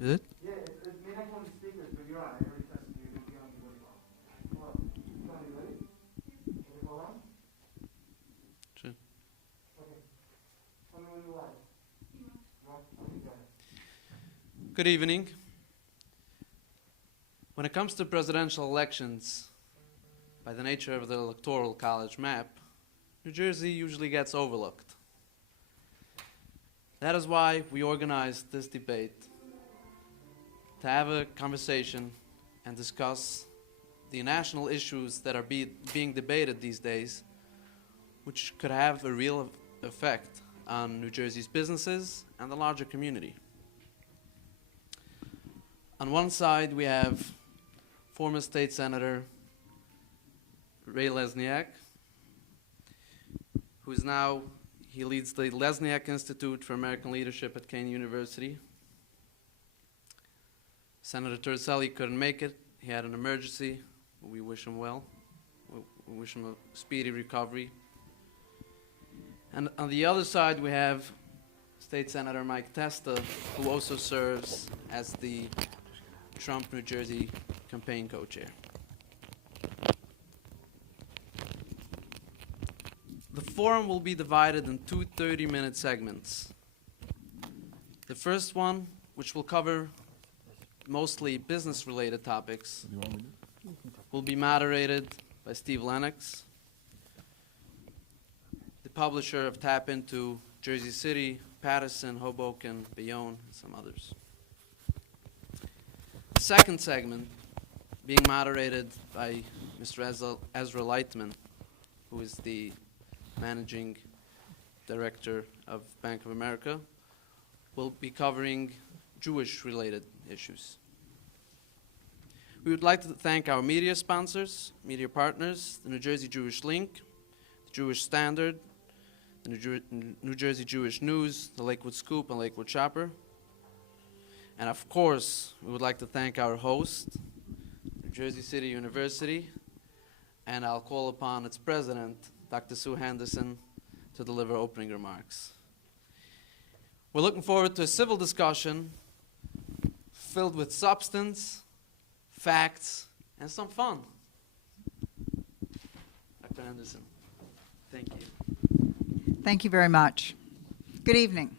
Is it? Yeah, it may not come on the speakers, but you're on. I already tested you. You'll be on the audio. Hello. Tony, you ready? Can you go on? Sure. Okay. Tell me when you're live. Right? Okay, go ahead. Good evening. When it comes to presidential elections, by the nature of the electoral college map, New Jersey usually gets overlooked. That is why we organized this debate, to have a conversation and discuss the national issues that are being debated these days, which could have a real effect on New Jersey's businesses and the larger community. On one side, we have former State Senator Ray Lesniak, who's now, he leads the Lesniak Institute for American Leadership at Kean University. Senator Turcelli couldn't make it. He had an emergency. We wish him well. We wish him a speedy recovery. And on the other side, we have State Senator Mike Testa, who also serves as the Trump New Jersey campaign co-chair. The forum will be divided in two 30-minute segments. The first one, which will cover mostly business-related topics, will be moderated by Steve Lennox, the publisher of Tap Into Jersey City, Patterson, Hoboken, Bayonne, and some others. The second segment being moderated by Mr. Ezra Lightman, who is the Managing Director of Bank of America, will be covering Jewish-related issues. We would like to thank our media sponsors, media partners, the New Jersey Jewish Link, the Jewish Standard, the New Jersey Jewish News, the Lakewood Scoop, and Lakewood Shopper. And of course, we would like to thank our host, New Jersey City University, and I'll call upon its president, Dr. Sue Henderson, to deliver opening remarks. We're looking forward to a civil discussion filled with substance, facts, and some fun. Dr. Henderson, thank you. Thank you very much. Good evening.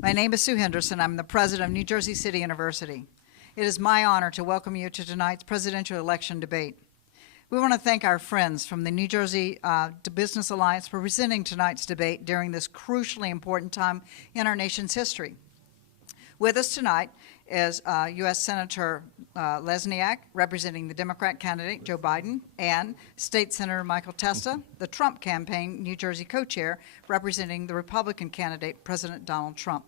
My name is Sue Henderson. I'm the president of New Jersey City University. It is my honor to welcome you to tonight's presidential election debate. We want to thank our friends from the New Jersey Business Alliance for presenting tonight's debate during this crucially important time in our nation's history. With us tonight is U.S. Senator Lesniak, representing the Democrat candidate Joe Biden, and State Senator Michael Testa, the Trump campaign New Jersey co-chair, representing the Republican candidate President Donald Trump.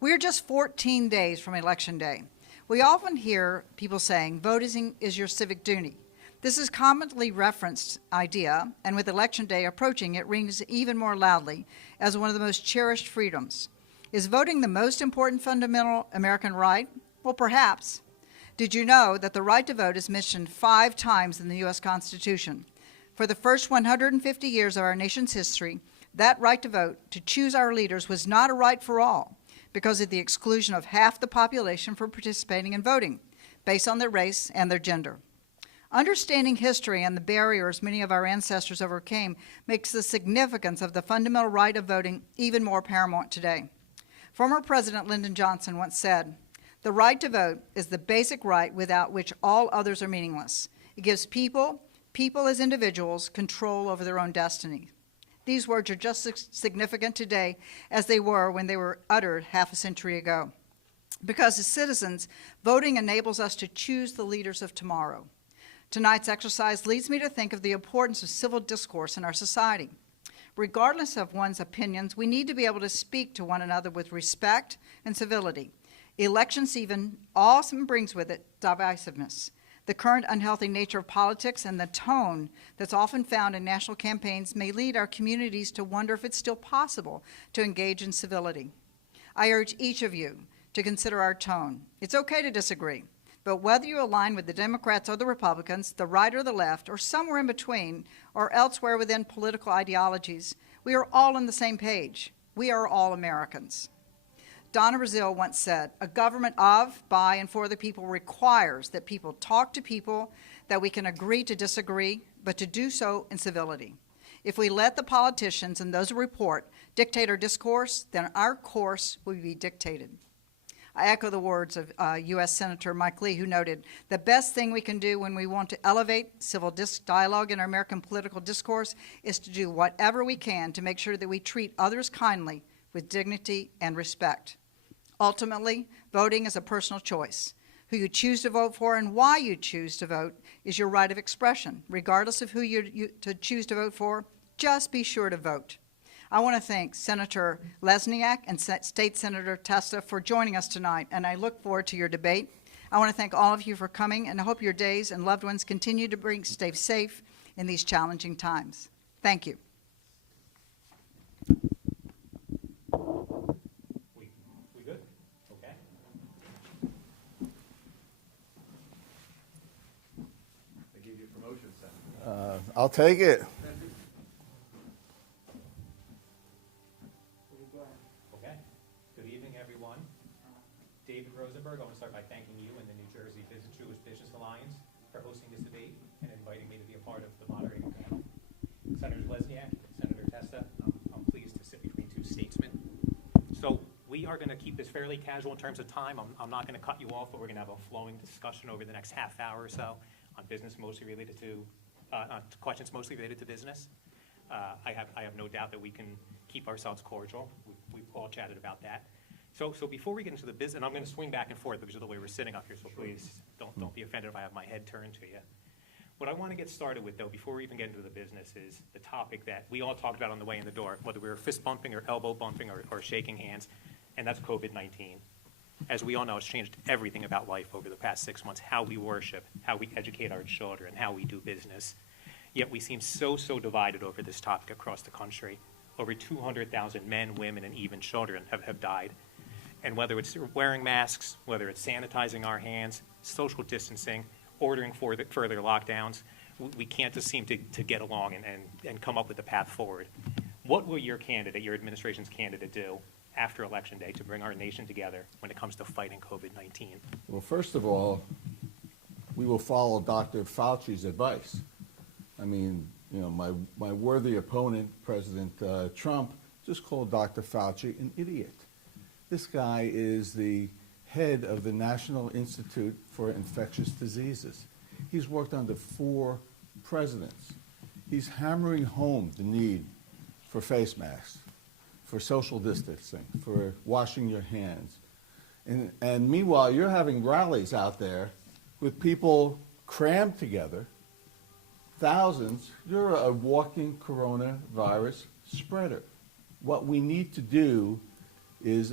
We are just 14 days from Election Day. We often hear people saying voting is your civic duty. This is commonly referenced idea, and with Election Day approaching, it rings even more loudly as one of the most cherished freedoms. Is voting the most important fundamental American right? Well, perhaps. Did you know that the right to vote is mentioned 5 times in the U.S. Constitution? For the first 150 years of our nation's history, that right to vote, to choose our leaders, was not a right for all because of the exclusion of half the population from participating in voting, based on their race and their gender. Understanding history and the barriers many of our ancestors overcame makes the significance of the fundamental right of voting even more paramount today. Former President Lyndon Johnson once said, "The right to vote is the basic right without which all others are meaningless. It gives people as individuals, control over their own destiny." These words are just as significant today as they were when they were uttered half a century ago. Because as citizens, voting enables us to choose the leaders of tomorrow. Tonight's exercise leads me to think of the importance of civil discourse in our society. Regardless of one's opinions, we need to be able to speak to one another with respect and civility. Elections often brings with it divisiveness. The current unhealthy nature of politics and the tone that's often found in national campaigns may lead our communities to wonder if it's still possible to engage in civility. I urge each of you to consider our tone. It's okay to disagree. But whether you align with the Democrats or the Republicans, the right or the left, or somewhere in between, or elsewhere within political ideologies, we are all on the same page. We are all Americans. Donna Brazile once said, "A government of, by, and for the people requires that people talk to people, that we can agree to disagree, but to do so in civility. If we let the politicians and those who report dictate our discourse, then our course will be dictated." I echo the words of U.S. Senator Mike Lee, who noted, "The best thing we can do when we want to elevate civil dialogue in our American political discourse is to do whatever we can to make sure that we treat others kindly with dignity and respect. Ultimately, voting is a personal choice. Who you choose to vote for and why you choose to vote is your right of expression. Regardless of who you choose to vote for, just be sure to vote." I want to thank Senator Lesniak and State Senator Testa for joining us tonight, and I look forward to your debate. I want to thank all of you for coming, and I hope your days and loved ones continue to stay safe in these challenging times. Thank you. We good? Okay. They gave you a promotion, Senator. I'll take it. Okay. Good evening, everyone. David Rosenberg, I want to start by thanking you and the New Jersey Jewish Business Alliance for hosting this debate and inviting me to be a part of the moderating panel. Senator Lesniak, Senator Testa, I'm pleased to sit between two statesmen. So we are going to keep this fairly casual in terms of time. I'm not going to cut you off, but we're going to have a flowing discussion over the next half hour or so on business mostly related to questions mostly related to business. I have no doubt that we can keep ourselves cordial. We've all chatted about that. So before we get into the business, and I'm going to swing back and forth because of the way we're sitting up here, so please don't be offended if I have my head turned to you. What I want to get started with, though, before we even get into the business, is the topic that we all talked about on the way in the door, whether we were fist bumping or elbow bumping or shaking hands, and that's COVID-19. As we all know, it's changed everything about life over the past 6 months, how we worship, how we educate our children, how we do business. Yet we seem so divided over this topic across the country. Over 200,000 men, women, and even children have died. And whether it's wearing masks, whether it's sanitizing our hands, social distancing, ordering further lockdowns, we can't just seem to get along and come up with a path forward. What will your candidate, your administration's candidate, do after Election Day to bring our nation together when it comes to fighting COVID-19? Well, first of all, we will follow Dr. Fauci's advice. I mean, you know, my worthy opponent, President Trump, just called Dr. Fauci an idiot. This guy is the head of the National Institute for Infectious Diseases. He's worked under 4 presidents. He's hammering home the need for face masks, for social distancing, for washing your hands. And meanwhile, you're having rallies out there with people crammed together, thousands. You're a walking coronavirus spreader. What we need to do is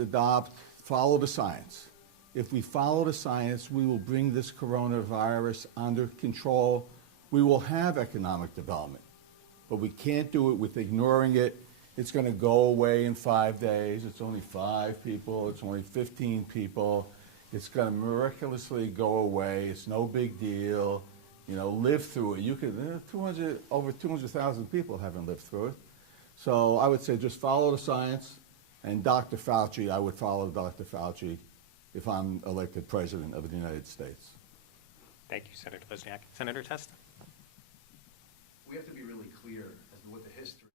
follow the science. If we follow the science, we will bring this coronavirus under control. We will have economic development. But we can't do it with ignoring it. It's going to go away in 5 days. It's only 5 people. It's only 15 people. It's going to miraculously go away. It's no big deal. You know, live through it. You could, over 200,000 people haven't lived through it. So I would say just follow the science. And Dr. Fauci, I would follow Dr. Fauci if I'm elected president of the United States. Thank you, Senator Lesniak. Senator Testa? We have to be really clear as to what the history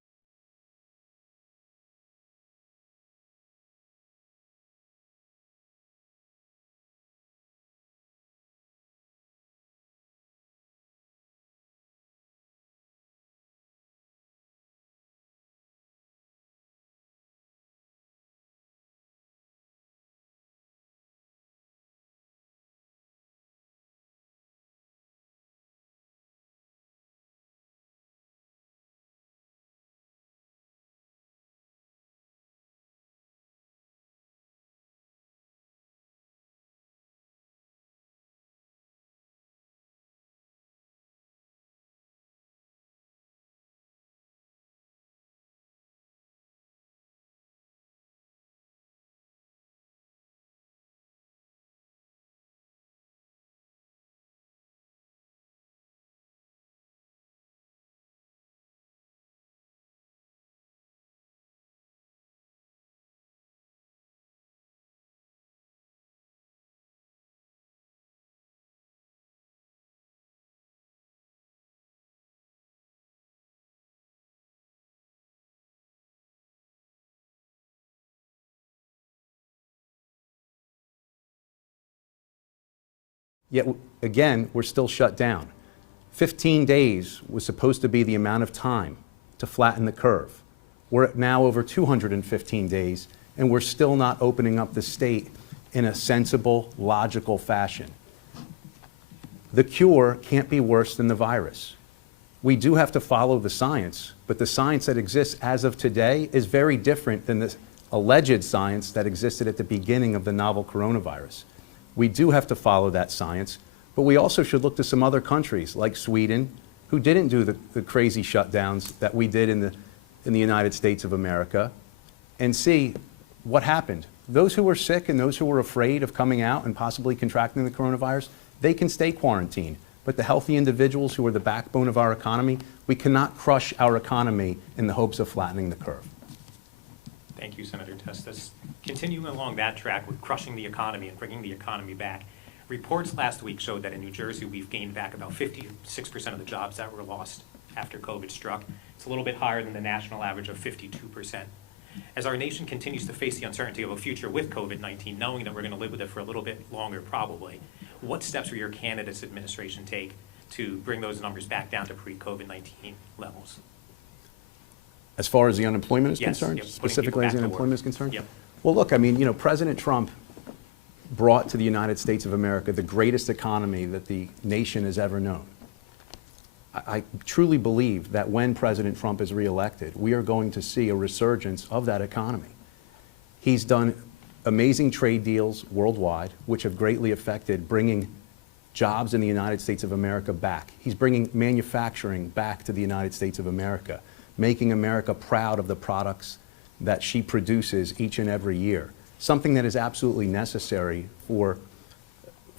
Yet, again, we're still shut down. 15 days was supposed to be the amount of time to flatten the curve. We're at now over 215 days, and we're still not opening up the state in a sensible, logical fashion. The cure can't be worse than the virus. We do have to follow the science, but the science that exists as of today is very different than the alleged science that existed at the beginning of the novel coronavirus. We do have to follow that science, but we also should look to some other countries like Sweden, who didn't do the crazy shutdowns that we did in the United States of America, and see what happened. Those who were sick and those who were afraid of coming out and possibly contracting the coronavirus, they can stay quarantined. But the healthy individuals who are the backbone of our economy, we cannot crush our economy in the hopes of flattening the curve. Thank you, Senator Testis. Continuing along that track with crushing the economy and bringing the economy back, reports last week showed that in New Jersey, we've gained back about 56% of the jobs that were lost after COVID struck. It's a little bit higher than the national average of 52%. As our nation continues to face the uncertainty of a future with COVID-19, knowing that we're going to live with it for a little bit longer probably, what steps will your candidate's administration take to bring those numbers back down to pre-COVID-19 levels? As far as the unemployment is Yes, concerned, yep, putting specifically as the people back to unemployment work. is concerned? Yep. Well, look, I mean, you know, President Trump brought to the United States of America the greatest economy that the nation has ever known. I truly believe that when President Trump is reelected, we are going to see a resurgence of that economy. He's done amazing trade deals worldwide, which have greatly affected bringing jobs in the United States of America back. He's bringing manufacturing back to the United States of America, making America proud of the products that she produces each and every year, something that is absolutely necessary for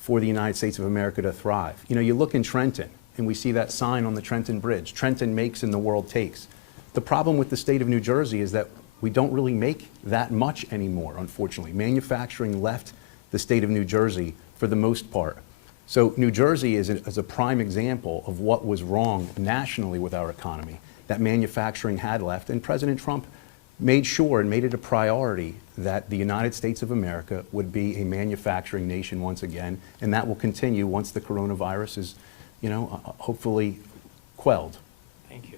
the United States of America to thrive. You know, you look in Trenton, and we see that sign on the Trenton Bridge, Trenton makes and the world takes. The problem with the state of New Jersey is that we don't really make that much anymore, unfortunately. Manufacturing left the state of New Jersey for the most part. So New Jersey is a prime example of what was wrong nationally with our economy, that manufacturing had left, and President Trump made sure and made it a priority that the United States of America would be a manufacturing nation once again, and that will continue once the coronavirus is, you know, hopefully quelled. Thank you.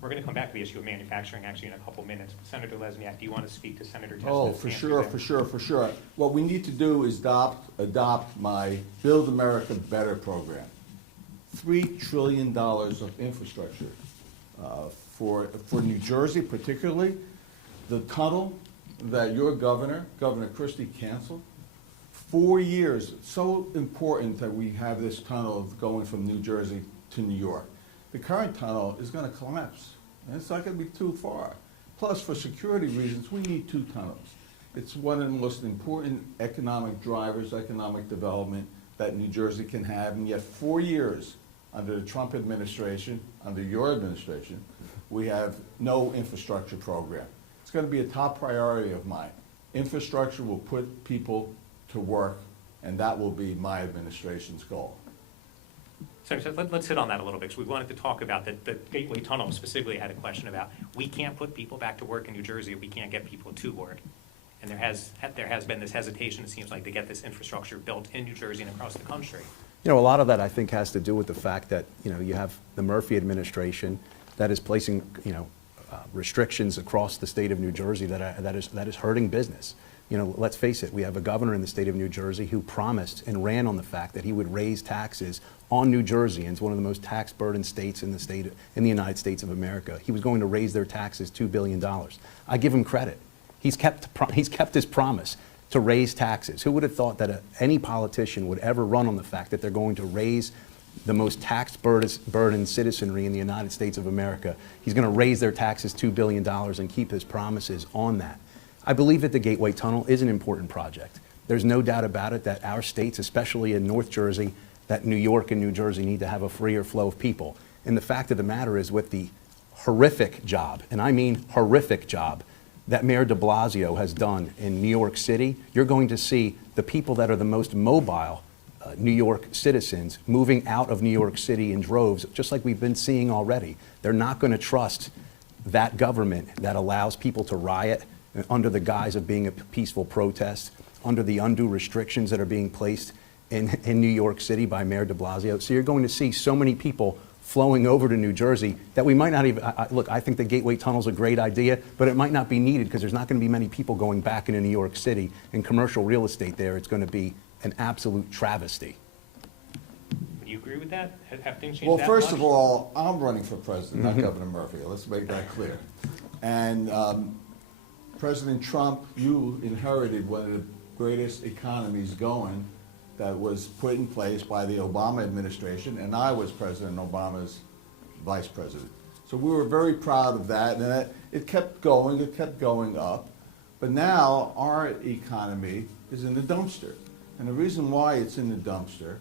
We're going to come back to the issue of manufacturing actually in a couple minutes. Senator Lesniak, do you want to speak to Senator Testis? Oh, for sure. What we need to do is adopt my Build America Better program. $3 trillion of infrastructure. For New Jersey particularly, the tunnel that your Governor Christie, canceled, 4 years. It's so important that we have this tunnel going from New Jersey to New York. The current tunnel is going to collapse, and it's not going to be too far. Plus, for security reasons, we need 2 tunnels. It's one of the most important economic drivers, economic development that New Jersey can have, and yet 4 years under the Trump administration, under your administration, we have no infrastructure program. It's going to be a top priority of mine. Infrastructure will put people to work, and that will be my administration's goal. Senator, let's hit on that a little bit, because we wanted to talk about the Gateway Tunnel specifically. I had a question about, we can't put people back to work in New Jersey if we can't get people to work. And there has been this hesitation, it seems like, to get this infrastructure built in New Jersey and across the country. You know, a lot of that I think has to do with the fact that, you know, you have the Murphy administration that is placing, you know, restrictions across the state of New Jersey that is hurting business. You know, let's face it, we have a governor in the state of New Jersey who promised and ran on the fact that he would raise taxes on New Jerseyans, one of the most tax-burdened states in the United States of America. He was going to raise their taxes $2 billion. I give him credit. He's kept his promise to raise taxes. Who would have thought that any politician would ever run on the fact that they're going to raise the most tax-burdened citizenry in the United States of America? He's going to raise their taxes $2 billion and keep his promises on that. I believe that the Gateway Tunnel is an important project. There's no doubt about it that our states, especially in North Jersey, that New York and New Jersey need to have a freer flow of people. And the fact of the matter is, with the horrific job, and I mean horrific job, that Mayor de Blasio has done in New York City, you're going to see the people that are the most mobile New York citizens moving out of New York City in droves, just like we've been seeing already. They're not going to trust that government that allows people to riot under the guise of being a peaceful protest, under the undue restrictions that are being placed in New York City by Mayor de Blasio. So you're going to see so many people flowing over to New Jersey that we might not even, look, I think the Gateway Tunnel is a great idea, but it might not be needed because there's not going to be many people going back into New York City, and commercial real estate there, it's going to be an absolute travesty. Would you agree with that? Have things changed Well, that first much? of all, I'm running for president, not Governor Murphy. Let's make that clear. And President Trump, you inherited one of the greatest economies going that was put in place by the Obama administration, and I was President Obama's vice president. So we were very proud of that, and it kept going up. But now our economy is in the dumpster. And the reason why it's in the dumpster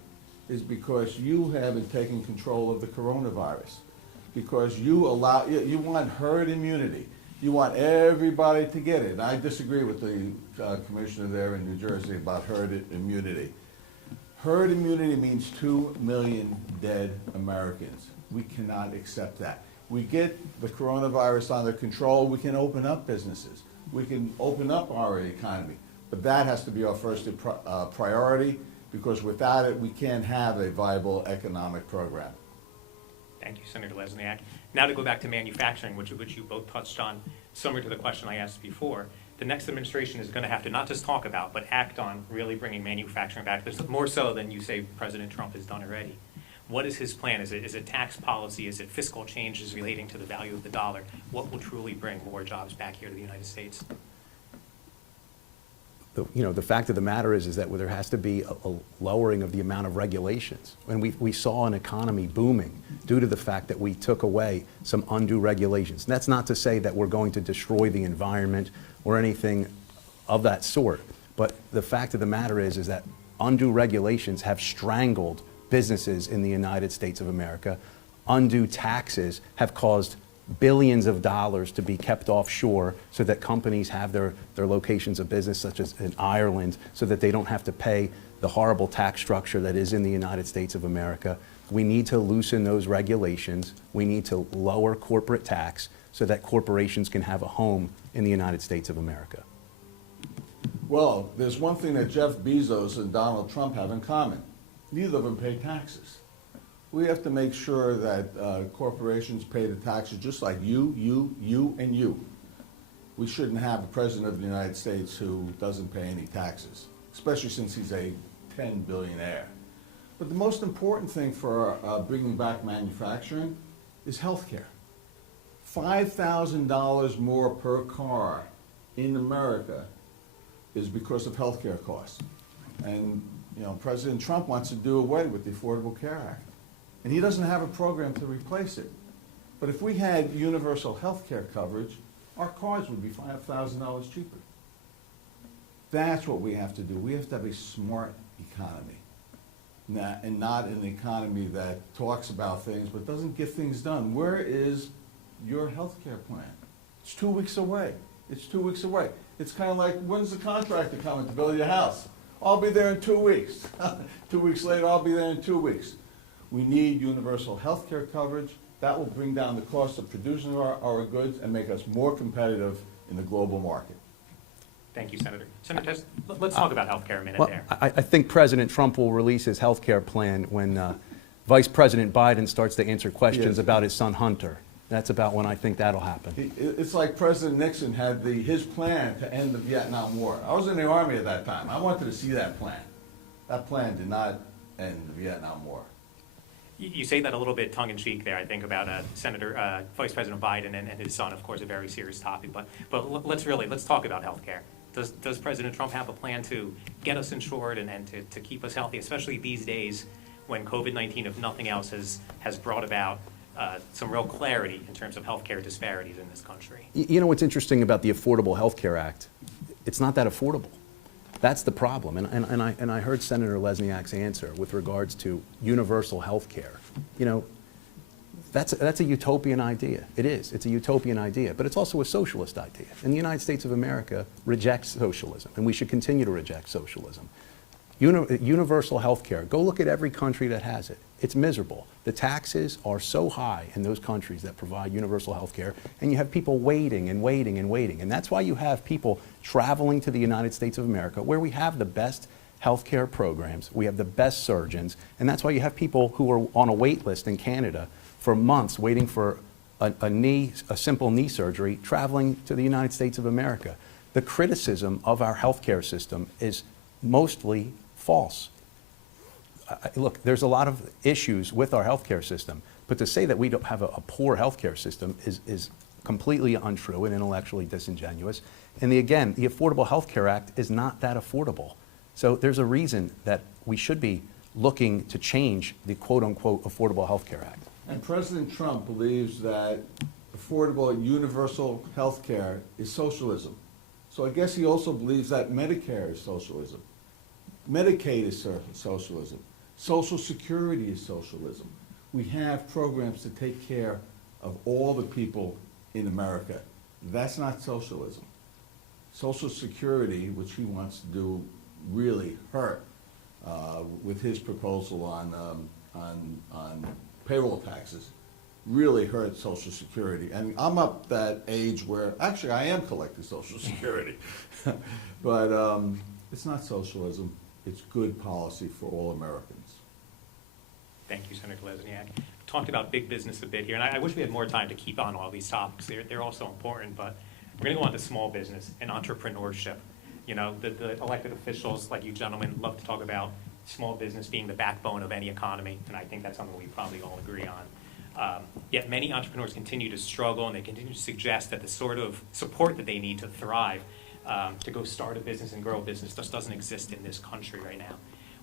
is because you haven't taken control of the coronavirus. Because you want herd immunity. You want everybody to get it. And I disagree with the commissioner there in New Jersey about herd immunity. Herd immunity means 2 million dead Americans. We cannot accept that. We get the coronavirus under control, we can open up businesses. We can open up our economy. But that has to be our first priority, because without it, we can't have a viable economic program. Thank you, Senator Lesniak. Now to go back to manufacturing, which you both touched on, similar to the question I asked before. The next administration is going to have to not just talk about, but act on really bringing manufacturing back. There's more so than you say President Trump has done already. What is his plan? Is it tax policy? Is it fiscal changes relating to the value of the dollar? What will truly bring more jobs back here to the United States? The fact of the matter is that there has to be a lowering of the amount of regulations. And we saw an economy booming due to the fact that we took away some undue regulations. And that's not to say that we're going to destroy the environment or anything of that sort. But the fact of the matter is that undue regulations have strangled businesses in the United States of America. Undue taxes have caused billions of dollars to be kept offshore so that companies have their locations of business, such as in Ireland, so that they don't have to pay the horrible tax structure that is in the United States of America. We need to loosen those regulations. We need to lower corporate tax so that corporations can have a home in the United States of America. Well, there's one thing that Jeff Bezos and Donald Trump have in common. Neither of them pay taxes. We have to make sure that corporations pay the taxes just like you, and you. We shouldn't have a president of the United States who doesn't pay any taxes, especially since he's a 10 billionaire. But the most important thing for bringing back manufacturing is health care. $5,000 more per car in America is because of health care costs. And President Trump wants to do away with the Affordable Care Act. And he doesn't have a program to replace it. But if we had universal health care coverage, our cars would be $5,000 cheaper. That's what we have to do. We have to have a smart economy, and not an economy that talks about things but doesn't get things done. Where is your health care plan? It's 2 weeks away. It's 2 weeks away. It's kind of like, when's the contractor coming to build your house? I'll be there in 2 weeks. 2 weeks later, I'll be there in 2 weeks. We need universal health care coverage. That will bring down the cost of producing our goods and make us more competitive in the global market. Thank you, Senator. Senator, let's talk about health care a minute Well, there. I think President Trump will release his health care plan when Vice President Biden starts to answer questions Yes. about his son Hunter. That's about when I think that'll happen. It's like President Nixon had his plan to end the Vietnam War. I was in the Army at that time. I wanted to see that plan. That plan did not end the Vietnam War. You say that a little bit tongue-in-cheek there, I think, about Vice President Biden and his son, of course, a very serious topic. But let's talk about health care. Does President Trump have a plan to get us insured and to keep us healthy, especially these days when COVID-19, if nothing else, has brought about some real clarity in terms of health care disparities in this country? You know what's interesting about the Affordable Health Care Act? It's not that affordable. That's the problem. And I heard Senator Lesniak's answer with regards to universal health care. That's a utopian idea. It is. It's a utopian idea. But it's also a socialist idea. And the United States of America rejects socialism. And we should continue to reject socialism. Universal health care. Go look at every country that has it. It's miserable. The taxes are so high in those countries that provide universal health care, and you have people waiting and waiting and waiting. And that's why you have people traveling to the United States of America, where we have the best healthcare programs. We have the best surgeons, and that's why you have people who are on a wait list in Canada for months waiting for a simple knee surgery, traveling to the United States of America. The criticism of our healthcare system is mostly false. Look, there's a lot of issues with our healthcare system, but to say that we don't have a poor healthcare system is completely untrue and intellectually disingenuous. And again, the Affordable Health Care Act is not that affordable. So there's a reason that we should be looking to change the quote-unquote Affordable Health Care Act. And President Trump believes that affordable universal health care is socialism. So I guess he also believes that Medicare is socialism. Medicaid is socialism. Social Security is socialism. We have programs to take care of all the people in America. That's not socialism. Social Security, which he wants to do, really hurt with his proposal on payroll taxes, really hurt Social Security. And I'm up that age where, actually, I am collecting Social Security. But it's not socialism. It's good policy for all Americans. Thank you, Senator Lesniak. Talked about big business a bit here, and I wish we had more time to keep on all these topics. They're all so important, but we're going to go on to small business and entrepreneurship. You know, the elected officials, like you gentlemen, love to talk about small business being the backbone of any economy, and I think that's something we probably all agree on. Yet many entrepreneurs continue to struggle, and they continue to suggest that the sort of support that they need to thrive, to go start a business and grow a business, just doesn't exist in this country right now.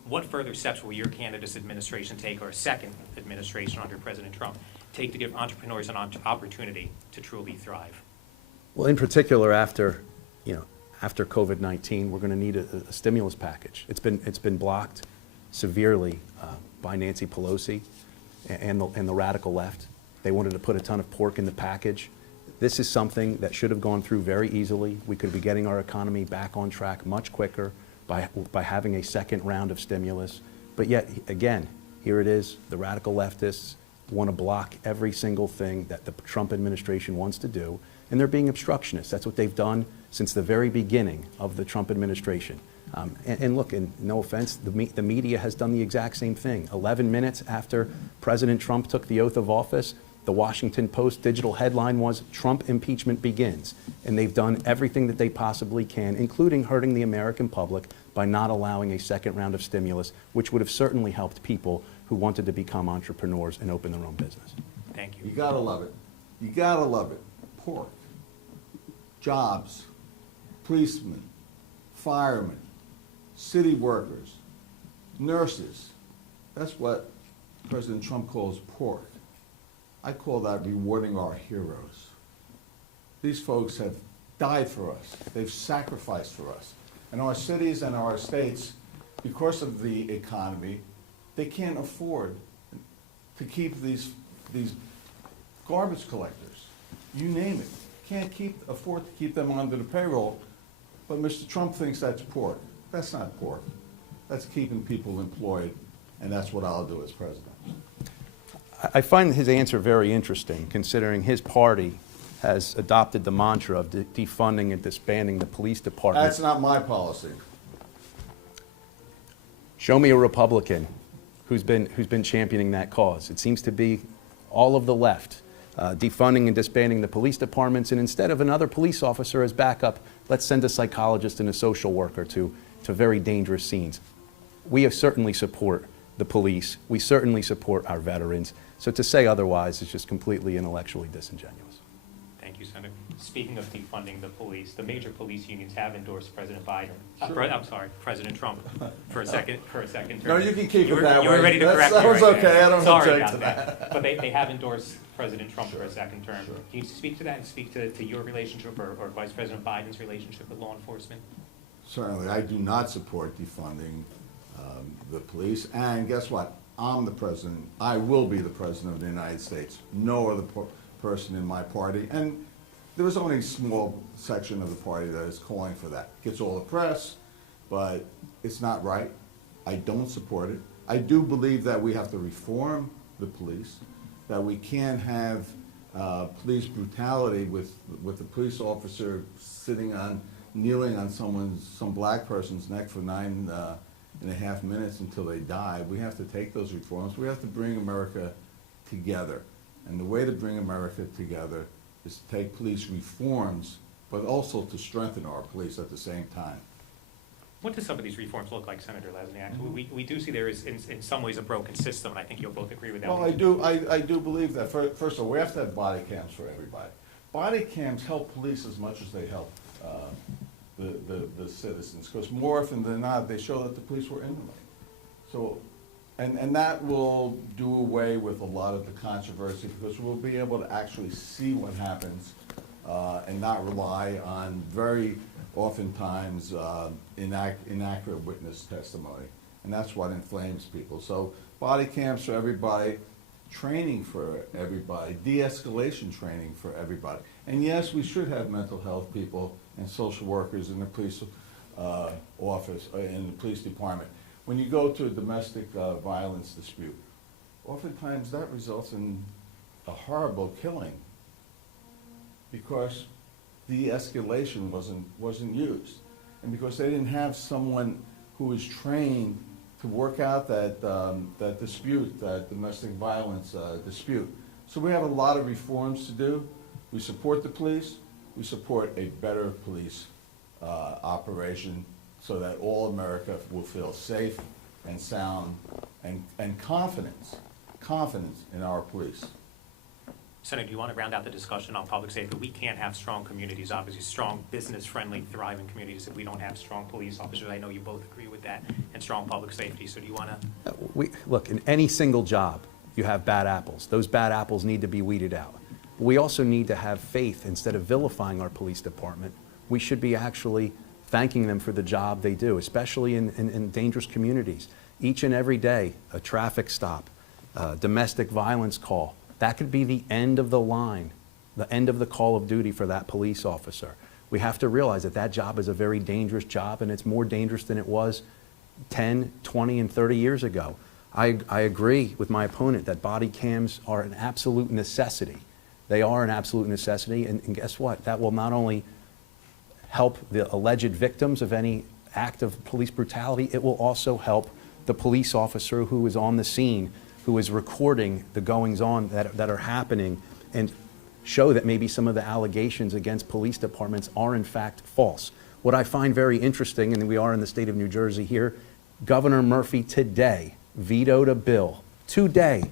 What further steps will your candidate's administration take, or a second administration under President Trump, take to give entrepreneurs an opportunity to truly thrive? Well, in particular, after COVID-19, we're going to need a stimulus package. It's been blocked severely by Nancy Pelosi and the radical left. They wanted to put a ton of pork in the package. This is something that should have gone through very easily. We could be getting our economy back on track much quicker by having a second round of stimulus. But yet, again, here it is. The radical leftists want to block every single thing that the Trump administration wants to do, and they're being obstructionists. That's what they've done since the very beginning of the Trump administration. And look, and no offense, the media has done the exact same thing. 11 minutes after President Trump took the oath of office, the Washington Post digital headline was, "Trump impeachment begins." And they've done everything that they possibly can, including hurting the American public by not allowing a second round of stimulus, which would have certainly helped people who wanted to become entrepreneurs and open their own business. Thank you. You gotta love it. You gotta love it. Pork, jobs, policemen, firemen, city workers, nurses. That's what President Trump calls pork. I call that rewarding our heroes. These folks have died for us. They've sacrificed for us. And our cities and our states, because of the economy, they can't afford to keep these garbage collectors. You name it. Can't afford to keep them under the payroll. But Mr. Trump thinks that's pork. That's not pork. That's keeping people employed, and that's what I'll do as president. I find his answer very interesting, considering his party has adopted the mantra of defunding and disbanding the police department. That's not my policy. Show me a Republican who's been championing that cause. It seems to be all of the left, defunding and disbanding the police departments, and instead of another police officer as backup, let's send a psychologist and a social worker to very dangerous scenes. We certainly support the police. We certainly support our veterans. So to say otherwise is just completely intellectually disingenuous. Thank you, Senator. Speaking of defunding the police, the major police unions have endorsed President Biden. Sure. President Trump for a second term. No, you can keep it that way. You were ready to correct me. That was right okay. there. I don't Sorry object about to that. But they have endorsed President Trump Sure. for a second term. Sure. Can you speak to that and speak to your relationship or Vice President Biden's relationship with law enforcement? Certainly, I do not support defunding the police. And guess what? I'm the president. I will be the president of the United States. No other person in my party. And there was only a small section of the party that is calling for that. Gets all the press, but it's not right. I don't support it. I do believe that we have to reform the police, that we can't have police brutality with the police officer kneeling on some black person's neck for 9 2.5 minutes until they die. We have to take those reforms. We have to bring America together. And the way to bring America together is to take police reforms, but also to strengthen our police at the same time. What do some of these reforms look like, Senator Lesniak? We do see there is, in some ways, a broken system, and I think you'll both agree with that. Well, I do believe that. First of all, we have to have body cams for everybody. Body cams help police as much as they help the citizens, because more often than not, they show that the police were in the lane. So, and that will do away with a lot of the controversy, because we'll be able to actually see what happens and not rely on very oftentimes inaccurate witness testimony. And that's what inflames people. So body cams for everybody, training for everybody, de-escalation training for everybody. And yes, we should have mental health people and social workers in the police office, in the police department. When you go to a domestic violence dispute, oftentimes that results in a horrible killing because de-escalation wasn't used. And because they didn't have someone who was trained to work out that dispute, that domestic violence dispute. So we have a lot of reforms to do. We support the police. We support a better police operation so that all America will feel safe and sound and confidence in our police. Senator, do you want to round out the discussion on public safety? We can't have strong communities, obviously strong, business-friendly, thriving communities if we don't have strong police officers. I know you both agree with that, and strong public safety. So do you want to? Look, in any single job, you have bad apples. Those bad apples need to be weeded out. We also need to have faith. Instead of vilifying our police department, we should be actually thanking them for the job they do, especially in dangerous communities. Each and every day, a traffic stop, a domestic violence call, that could be the end of the line, the end of the call of duty for that police officer. We have to realize that that job is a very dangerous job, and it's more dangerous than it was 10, 20, and 30 years ago. I agree with my opponent that body cams are an absolute necessity. They are an absolute necessity, and guess what? That will not only help the alleged victims of any act of police brutality, it will also help the police officer who is on the scene, who is recording the goings-on that are happening, and show that maybe some of the allegations against police departments are in fact false. What I find very interesting, and we are in the state of New Jersey here, Governor Murphy today vetoed a bill, that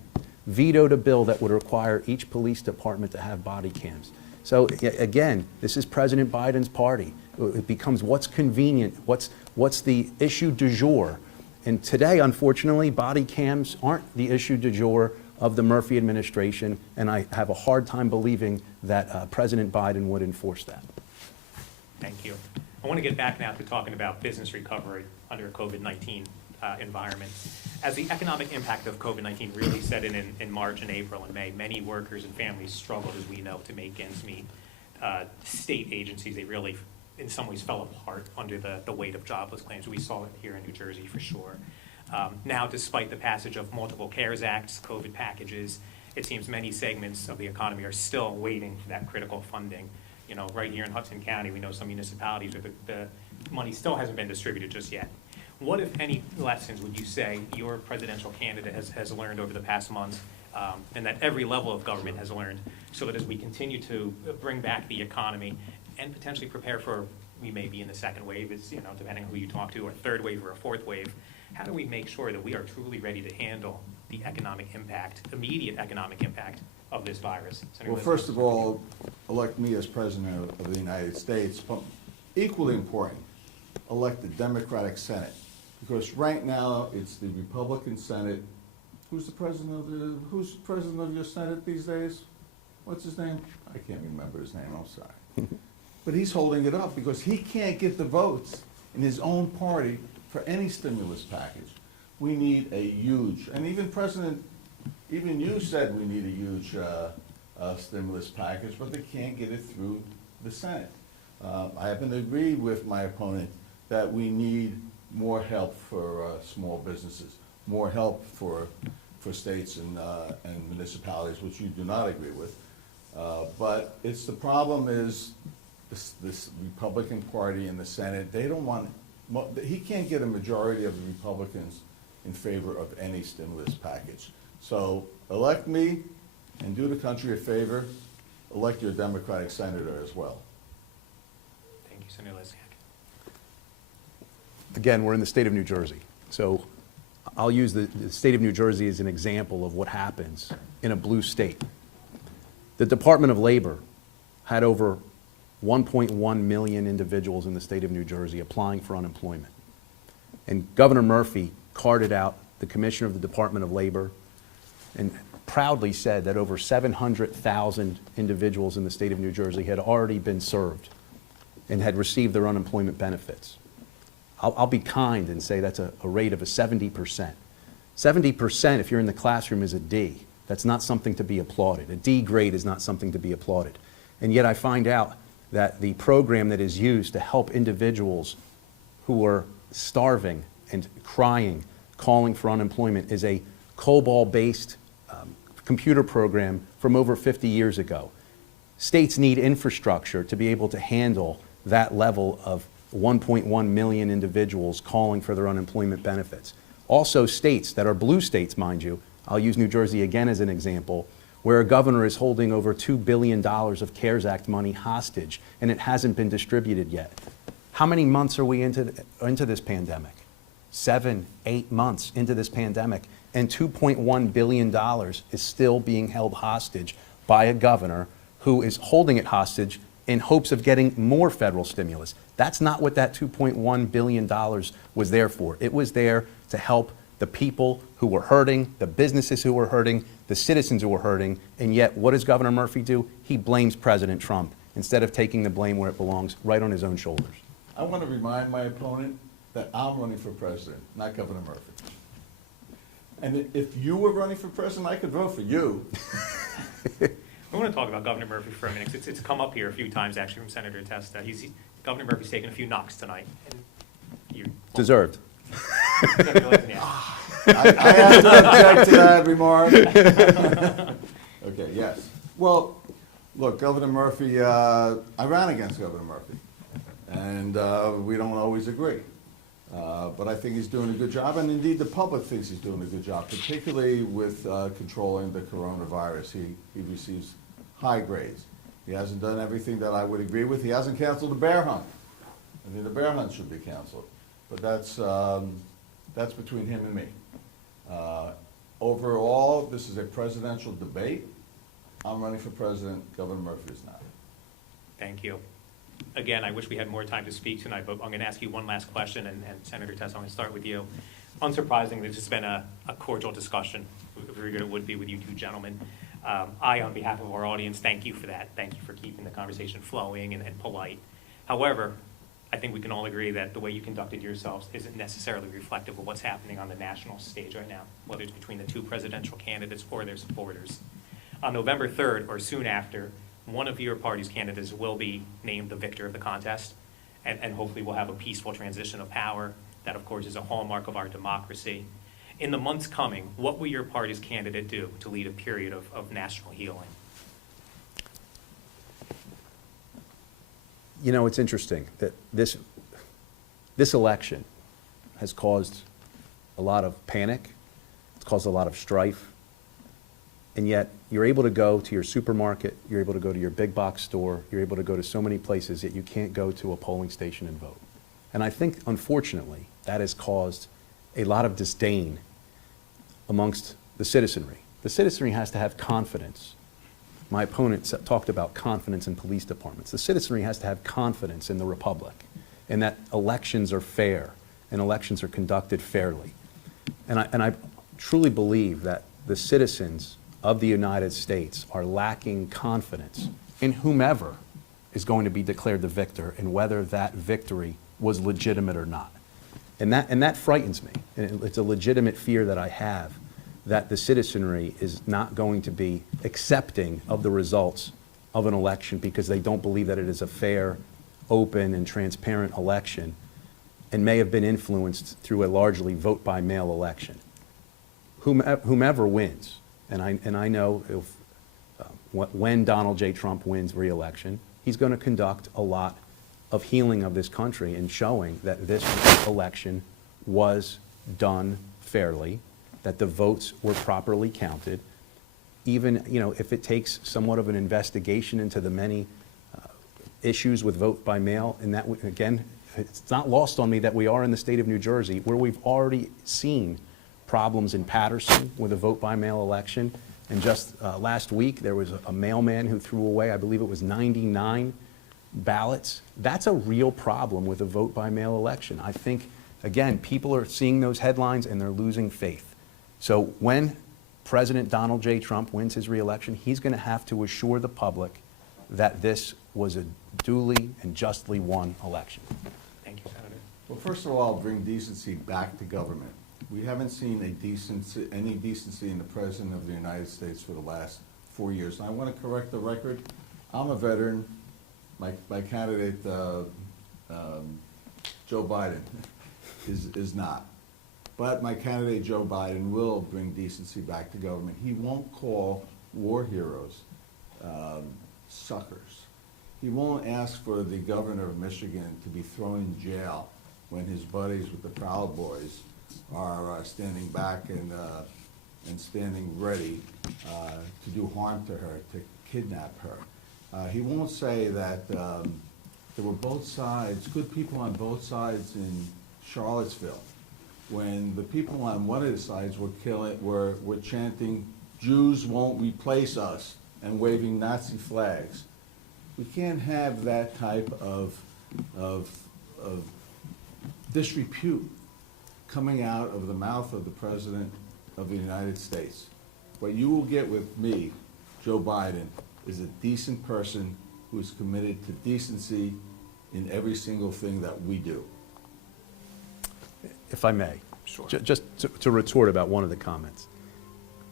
would require each police department to have body cams. So again, this is President Biden's party. It becomes what's convenient, what's the issue du jour. And today, unfortunately, body cams aren't the issue du jour of the Murphy administration, and I have a hard time believing that President Biden would enforce that. Thank you. I want to get back now to talking about business recovery under a COVID-19 environment. As the economic impact of COVID-19 really set in March and April and May, many workers and families struggled, as we know, to make ends meet. State agencies, they really, in some ways, fell apart under the weight of jobless claims. We saw it here in New Jersey for sure. Now, despite the passage of multiple CARES Acts, COVID packages, it seems many segments of the economy are still waiting for that critical funding. You know, right here in Hudson County, we know some municipalities where the money still hasn't been distributed just yet. What, if any, lessons would you say your presidential candidate has learned over the past months, and that every level of government has learned, so that as we continue to bring back the economy and potentially prepare for, we may be in the second wave, it's, you know, depending on who you talk to, or third wave or a fourth wave, how do we make sure that we are truly ready to handle the economic impact, immediate economic impact of this virus? Well, first of all, elect me as President of the United States, but equally important, elect the Democratic Senate. Because right now, it's the Republican Senate. Who's president of your Senate these days? What's his name? I can't remember his name, I'm sorry. But he's holding it up because he can't get the votes in his own party for any stimulus package. We need a huge, and even you said we need a huge stimulus package, but they can't get it through the Senate. I happen to agree with my opponent that we need more help for small businesses, more help for states and municipalities, which you do not agree with. But the problem is this Republican Party in the Senate, they don't want he can't get a majority of the Republicans in favor of any stimulus package. So elect me and do the country a favor, elect your Democratic senator as well. Thank you, Senator Lysiak. Again, we're in the state of New Jersey. So I'll use the state of New Jersey as an example of what happens in a blue state. The Department of Labor had over 1.1 million individuals in the state of New Jersey applying for unemployment. And Governor Murphy carted out the commissioner of the Department of Labor and proudly said that over 700,000 individuals in the state of New Jersey had already been served and had received their unemployment benefits. I'll be kind and say that's a rate of a 70%. 70%, if you're in the classroom, is a D. That's not something to be applauded. A D grade is not something to be applauded. And yet I find out that the program that is used to help individuals who are starving and crying, calling for unemployment, is a COBOL-based computer program from over 50 years ago. States need infrastructure to be able to handle that level of 1.1 million individuals calling for their unemployment benefits. Also states that are blue states, mind you, I'll use New Jersey again as an example, where a governor is holding over $2 billion of CARES Act money hostage and it hasn't been distributed yet. How many months are we into this pandemic? 7, 8 months into this pandemic, and $2.1 billion is still being held hostage by a governor who is holding it hostage in hopes of getting more federal stimulus. That's not what that $2.1 billion was there for. It was there to help the people who were hurting, the businesses who were hurting, the citizens who were hurting, and yet what does Governor Murphy do? He blames President Trump instead of taking the blame where it belongs, right on his own shoulders. I want to remind my opponent that I'm running for president, not Governor Murphy. And if you were running for president, I could vote for you. I want to talk about Governor Murphy for a minute. It's come up here a few times, actually, from Senator Testa. Governor Murphy's taken a few knocks tonight. And you Deserved. Senator Lysiak. I have to object to that remark. Okay, yes. Well, look, Governor Murphy, I ran against Governor Murphy, and we don't always agree. But I think he's doing a good job, and indeed the public thinks he's doing a good job, particularly with controlling the coronavirus. He receives high grades. He hasn't done everything that I would agree with. He hasn't canceled the bear hunt. I think the bear hunt should be canceled. But that's between him and me. Overall, this is a presidential debate. I'm running for president. Governor Murphy is not. Thank you. Again, I wish we had more time to speak tonight, but I'm going to ask you one last question, and Senator Testa, I'm going to start with you. Unsurprisingly, this has been a cordial discussion. We figured it would be with you two gentlemen. I, on behalf of our audience, thank you for that. Thank you for keeping the conversation flowing and polite. However, I think we can all agree that the way you conducted yourselves isn't necessarily reflective of what's happening on the national stage right now, whether it's between the two presidential candidates or their supporters. On November 3rd, or soon after, one of your party's candidates will be named the victor of the contest, and hopefully we'll have a peaceful transition of power. That, of course, is a hallmark of our democracy. In the months coming, what will your party's candidate do to lead a period of national healing? You know, it's interesting that this election has caused a lot of panic. It's caused a lot of strife. And yet you're able to go to your supermarket, you're able to go to your big box store, you're able to go to so many places, yet you can't go to a polling station and vote. And I think, unfortunately, that has caused a lot of disdain amongst the citizenry. The citizenry has to have confidence. My opponent talked about confidence in police departments. The citizenry has to have confidence in the republic and that elections are fair and elections are conducted fairly. And I truly believe that the citizens of the United States are lacking confidence in whomever is going to be declared the victor and whether that victory was legitimate or not. And that frightens me. And it's a legitimate fear that I have, that the citizenry is not going to be accepting of the results of an election because they don't believe that it is a fair, open, and transparent election and may have been influenced through a largely vote-by-mail election. Whomever wins, and I know when Donald J. Trump wins re-election, he's going to conduct a lot of healing of this country and showing that this election was done fairly, that the votes were properly counted, even, you know, if it takes somewhat of an investigation into the many issues with vote by mail, and that, again, it's not lost on me that we are in the state of New Jersey where we've already seen problems in Patterson with a vote by mail election. And just last week, there was a mailman who threw away, I believe it was 99 ballots. That's a real problem with a vote by mail election. I think, again, people are seeing those headlines and they're losing faith. So when President Donald J. Trump wins his reelection, he's going to have to assure the public that this was a duly and justly won election. Thank you, Senator. Well, first of all, I'll bring decency back to government. We haven't seen any decency in the President of the United States for the last 4 years. And I want to correct the record. I'm a veteran. My candidate, Joe Biden, is not. But my candidate, Joe Biden, will bring decency back to government. He won't call war heroes suckers. He won't ask for the governor of Michigan to be thrown in jail when his buddies with the Proud Boys are standing back and standing ready to do harm to her, to kidnap her. He won't say that there were both sides, good people on both sides in Charlottesville, when the people on one of the sides were chanting, "Jews won't replace us," and waving Nazi flags. We can't have that type of disrepute coming out of the mouth of the President of the United States. What you will get with me, Joe Biden, is a decent person who is committed to decency in every single thing that we do. If I may. Sure. Just to retort about one of the comments.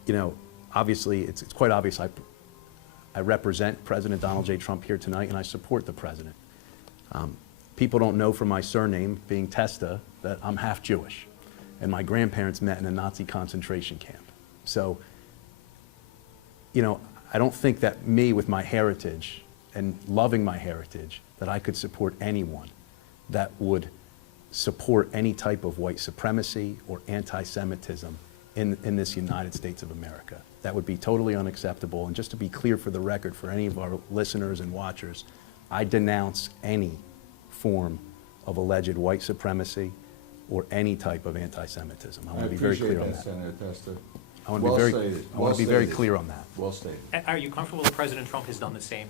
You know, obviously, it's quite obvious I represent President Donald J. Trump here tonight, and I support the president. People don't know from my surname, being Testa, that I'm half Jewish, and my grandparents met in a Nazi concentration camp. So, you know, I don't think that me, with my heritage and loving my heritage, that I could support anyone that would support any type of white supremacy or anti-Semitism in this United States of America. That would be totally unacceptable. And just to be clear for the record, for any of our listeners and watchers, I denounce any form of alleged white supremacy or any type of anti-Semitism. I want to be very clear on that. Senator Testa. I want to be very clear on that. Well stated. Are you comfortable that President Trump has done the same?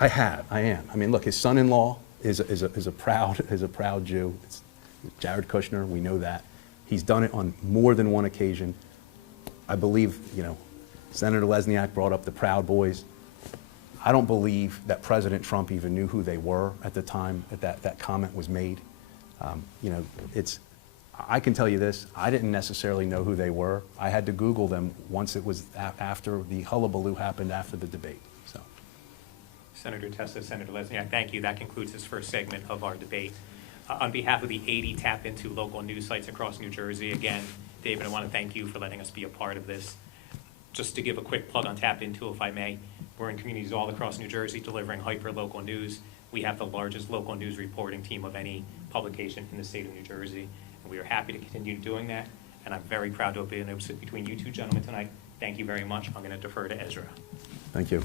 I am. I mean, look, his son-in-law is a proud Jew. It's Jared Kushner, we know that. He's done it on more than one occasion. I believe, you know, Senator Lesniak brought up the Proud Boys. I don't believe that President Trump even knew who they were at the time that comment was made. You know, I can tell you this, I didn't necessarily know who they were. I had to Google them once it was after the hullabaloo happened after the debate. So, Senator Testa, Senator Lesniak, thank you. That concludes this first segment of our debate. On behalf of the 80 Tap Into local news sites across New Jersey, again, David, I want to thank you for letting us be a part of this. Just to give a quick plug on Tap Into, if I may, we're in communities all across New Jersey delivering hyper-local news. We have the largest local news reporting team of any publication in the state of New Jersey, and we are happy to continue doing that, and I'm very proud to have been able to sit between you two gentlemen tonight. Thank you very much. I'm going to defer to Ezra. thank you.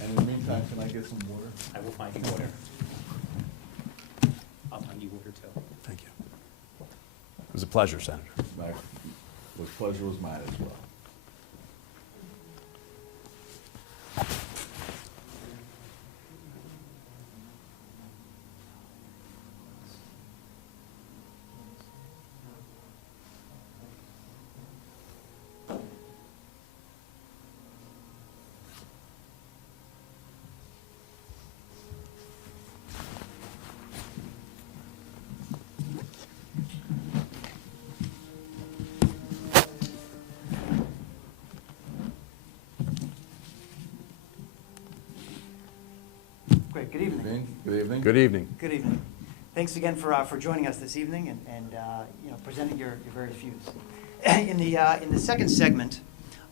And in the meantime, can I get some water? I will find you water. I'll find you water too. Thank you. It was a pleasure, Senator. The pleasure was mine as well. Great, good evening. Good evening. Good evening. Good evening. Thanks again for joining us this evening and you know, presenting your various views. In the second segment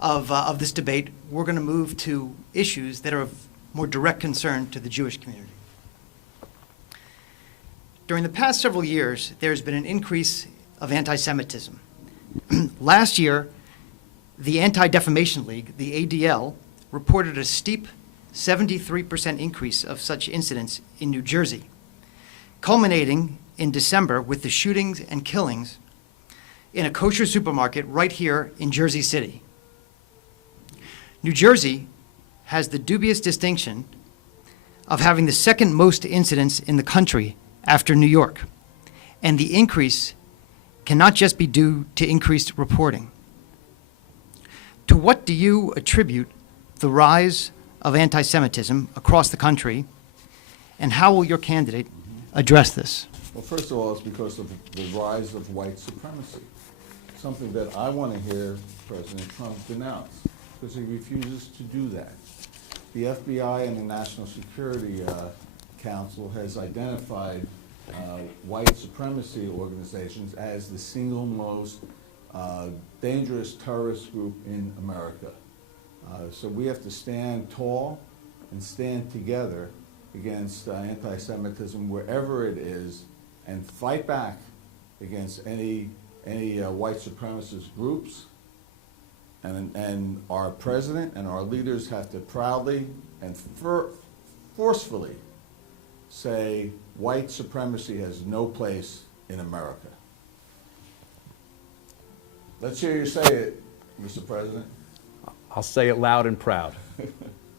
of this debate, we're going to move to issues that are of more direct concern to the Jewish community. During the past several years, there's been an increase of anti-Semitism. Last year, the Anti-Defamation League, the ADL, reported a steep 73% increase of such incidents in New Jersey, culminating in December with the shootings and killings in a kosher supermarket right here in Jersey City. New Jersey has the dubious distinction of having the second most incidents in the country after New York, and the increase cannot just be due to increased reporting. To what do you attribute the rise of anti-Semitism across the country, and how will your candidate address this? Well, first of all, it's because of the rise of white supremacy, something that I want to hear President Trump denounce, because he refuses to do that. The FBI and the National Security Council has identified white supremacy organizations as the single most dangerous terrorist group in America. So we have to stand tall and stand together against anti-Semitism wherever it is, and fight back against any white supremacist groups. And our president and our leaders have to proudly and forcefully say white supremacy has no place in America. Let's hear you say it, Mr. President. I'll say it loud and proud.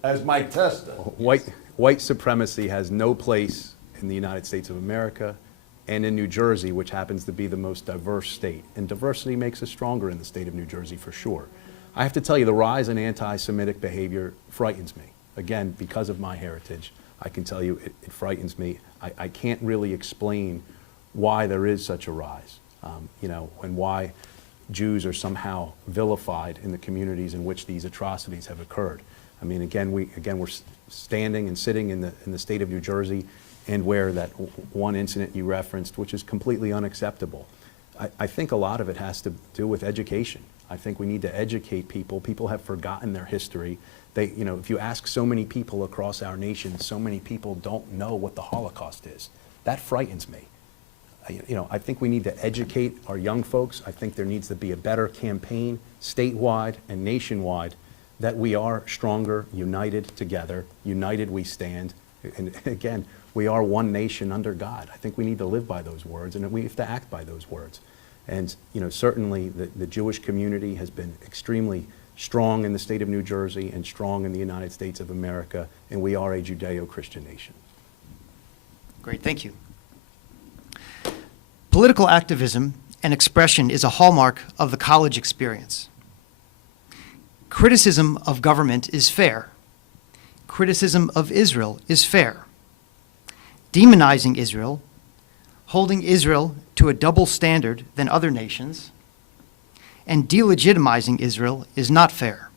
As Mike Testa. White supremacy has no place in the United States of America and in New Jersey, which happens to be the most diverse state. And diversity makes us stronger in the state of New Jersey, for sure. I have to tell you, the rise in anti-Semitic behavior frightens me. Again, because of my heritage, I can tell you it frightens me. I can't really explain why there is such a rise, and why Jews are somehow vilified in the communities in which these atrocities have occurred. I mean, we're standing and sitting in the state of New Jersey, and where that one incident you referenced, which is completely unacceptable. I think a lot of it has to do with education. I think we need to educate people. People have forgotten their history. If you ask so many people across our nation, so many people don't know what the Holocaust is. That frightens me. I think we need to educate our young folks. I think there needs to be a better campaign, statewide and nationwide, that we are stronger, united together. United we stand. And again, we are one nation under God. I think we need to live by those words, and we have to act by those words. And certainly the Jewish community has been extremely strong in the state of New Jersey and strong in the United States of America, and we are a Judeo-Christian nation. Great, thank you. Political activism and expression is a hallmark of the college experience. Criticism of government is fair. Criticism of Israel is fair. Demonizing Israel, holding Israel to a double standard than other nations, and delegitimizing Israel is not fair.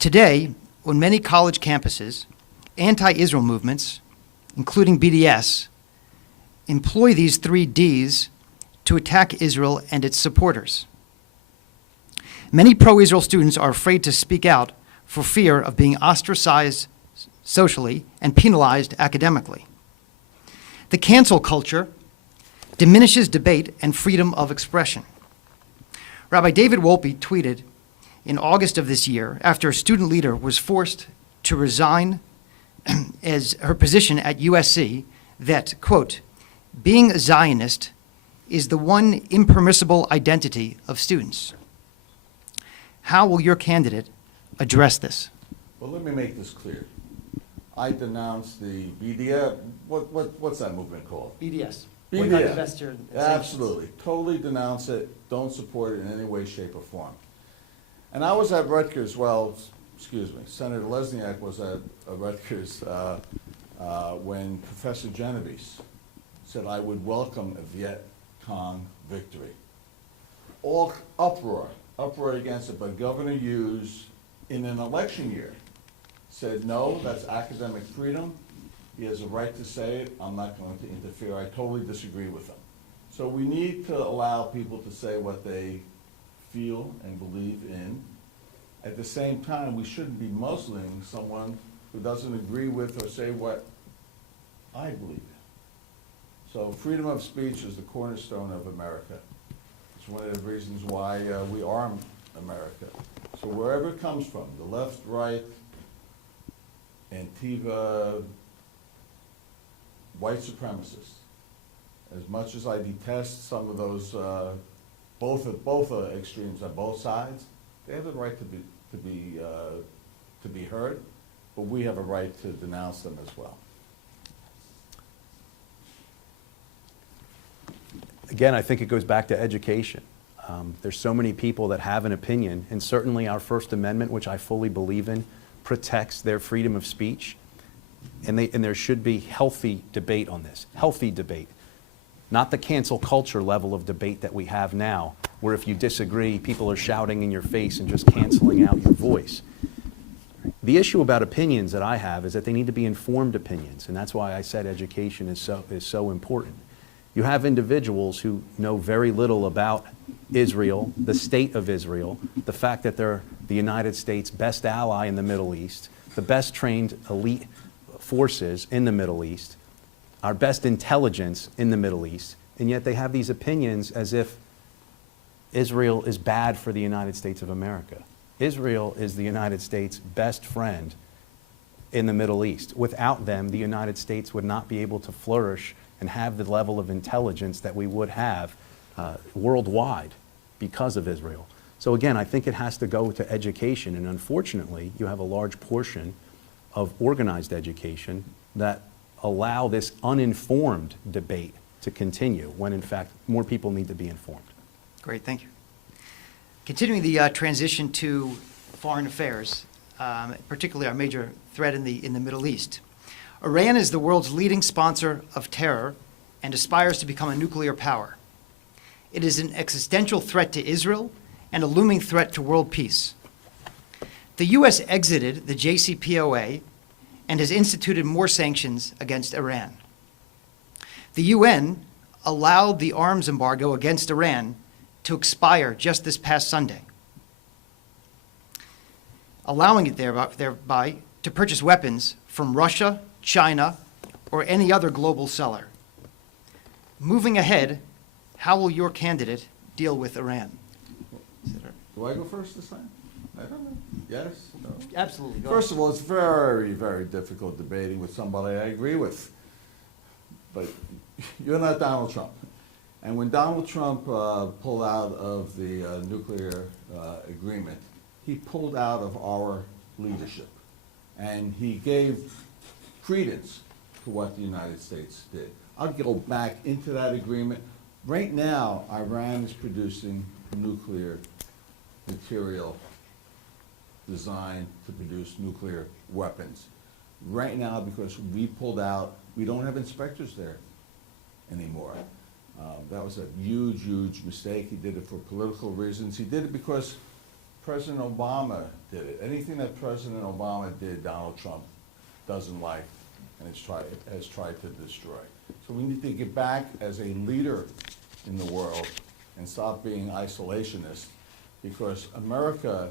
Today, on many college campuses, anti-Israel movements, including BDS, employ these 3 Ds to attack Israel and its supporters. Many pro-Israel students are afraid to speak out for fear of being ostracized socially and penalized academically. The cancel culture diminishes debate and freedom of expression. Rabbi David Wolpe tweeted in August of this year, after a student leader was forced to resign as her position at USC, that, quote, being a Zionist is the one impermissible identity of students. How will your candidate address this? Well, let me make this clear. I denounce the BDS, what's that movement called? BDS. BDS. Absolutely. Totally denounce it. Don't support it in any way, shape, or form. And I was at Rutgers, Senator Lesniak was at Rutgers when Professor Genovese said I would welcome a Viet Cong victory. All uproar against it, but Governor Hughes, in an election year, said, no, that's academic freedom. He has a right to say it. I'm not going to interfere. I totally disagree with him. So we need to allow people to say what they feel and believe in. At the same time, we shouldn't be muzzling someone who doesn't agree with or say what I believe in. So freedom of speech is the cornerstone of America. It's one of the reasons why we arm America. So wherever it comes from, the left, right, Antifa, white supremacists, as much as I detest some of those, both extremes on both sides, they have the right to be heard, but we have a right to denounce them as well. Again, I think it goes back to education. There's so many people that have an opinion, and certainly our First Amendment, which I fully believe in, protects their freedom of speech, and there should be healthy debate on this, healthy debate. Not the cancel culture level of debate that we have now, where if you disagree, people are shouting in your face and just canceling out your voice. The issue about opinions that I have is that they need to be informed opinions, and that's why I said education is so important. You have individuals who know very little about Israel, the state of Israel, the fact that they're the United States' best ally in the Middle East, the best trained elite forces in the Middle East, our best intelligence in the Middle East, and yet they have these opinions as if Israel is bad for the United States of America. Israel is the United States' best friend in the Middle East. Without them, the United States would not be able to flourish and have the level of intelligence that we would have worldwide because of Israel. So again, I think it has to go to education, and unfortunately, you have a large portion of organized education that allow this uninformed debate to continue, when in fact, more people need to be informed. Great, thank you. Continuing the transition to foreign affairs, particularly our major threat in the Middle East. Iran is the world's leading sponsor of terror and aspires to become a nuclear power. It is an existential threat to Israel and a looming threat to world peace. The U.S. exited the JCPOA and has instituted more sanctions against Iran. The UN allowed the arms embargo against Iran to expire just this past Sunday, allowing it thereby to purchase weapons from Russia, China, or any other global seller. Moving ahead, how will your candidate deal with Iran? Do I go first this time? I don't know. Yes? No? Absolutely. First of all, it's very, very difficult debating with somebody I agree with. But you're not Donald Trump. And when Donald Trump pulled out of the nuclear agreement, he pulled out of our leadership. And he gave credence to what the United States did. I'll go back into that agreement. Right now, Iran is producing nuclear material designed to produce nuclear weapons. Right now, because we pulled out, we don't have inspectors there anymore. That was a huge, huge mistake. He did it for political reasons. He did it because President Obama did it. Anything that President Obama did, Donald Trump doesn't like and has tried to destroy. So we need to get back as a leader in the world and stop being isolationist, because America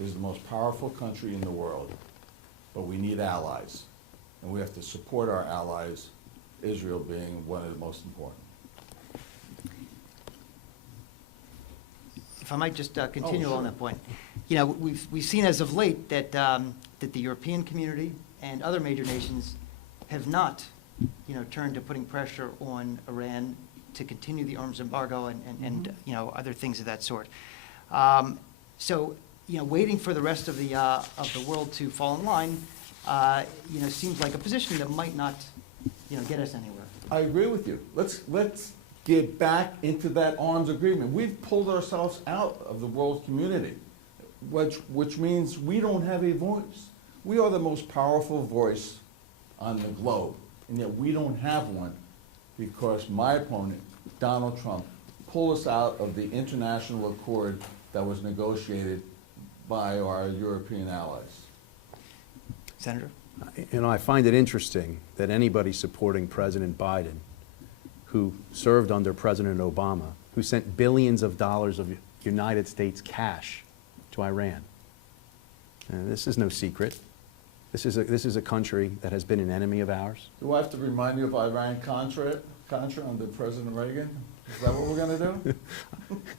is the most powerful country in the world, but we need allies. And we have to support our allies, Israel being one of the most important. If I might just continue sure. on that point. You know, we've seen as of late that, that the European community and other major nations have not, turned to putting pressure on Iran to continue the arms embargo and other things of that sort. So, waiting for the rest of the world to fall in line, seems like a position that might not, get us anywhere. I agree with you. Let's get back into that arms agreement. We've pulled ourselves out of the world community, which means we don't have a voice. We are the most powerful voice on the globe, and yet we don't have one because my opponent, Donald Trump, pulled us out of the international accord that was negotiated by our European allies. Senator? I find it interesting that anybody supporting President Biden, who served under President Obama, who sent billions of dollars of United States cash to Iran. And this is no secret. This is a country that has been an enemy of ours. Do I have to remind you of Iran-Contra Contra under President Reagan? Is that what we're going to do?